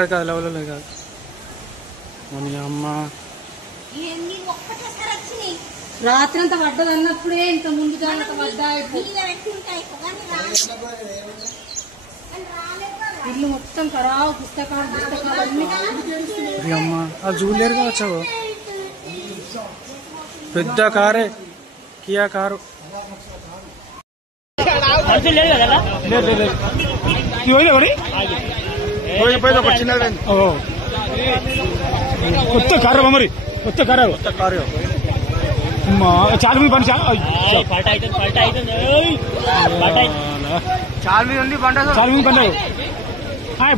కాదు కాదు లెవెల్లో కాదు మన అమ్మ రాత్రి అంతా పడ్డది అన్నప్పుడే ఇంత ముందు జాగ్రత్త పడ్డా ఇల్లు మొత్తం ఖరాబ్ పుస్తకాలు అన్ని అమ్మ అది చూడలేరు కావచ్చు పెద్ద కారే కియా కారు కొత్త కారు మరి కొత్త కారు చార్మి పని చార్మి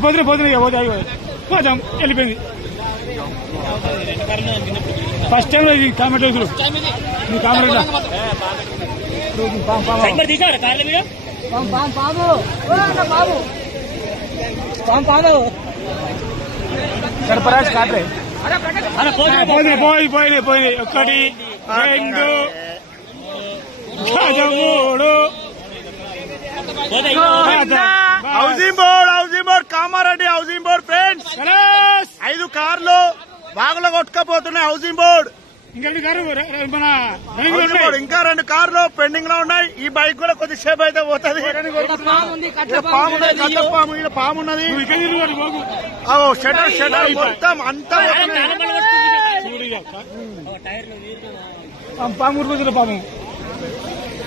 పండుగ పోతున్నాయి పోదాం వెళ్ళిపోయింది ఫస్ట్ టైం ఇది కామెంట్ రోజులు మీ కామెంట్ సర్పరాజ్ కాట్రే పోయినాయి ఒక్కటి రెండు మూడు housing board Kamareddy housing board friends 5 కార్లు బాగులో కొట్టుకపోతున్నాయి హౌసింగ్ బోర్డ్ ఇంకా మన ఇంకా 2 కార్లు పెండింగ్ లో ఉన్నాయి ఈ బైక్ కూడా కొద్దిసేపు అయితే పోతుంది పాము ఉన్నది షటర్ మొత్తం అంతా పాము పాము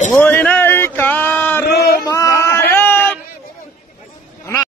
పోయినాయి కారు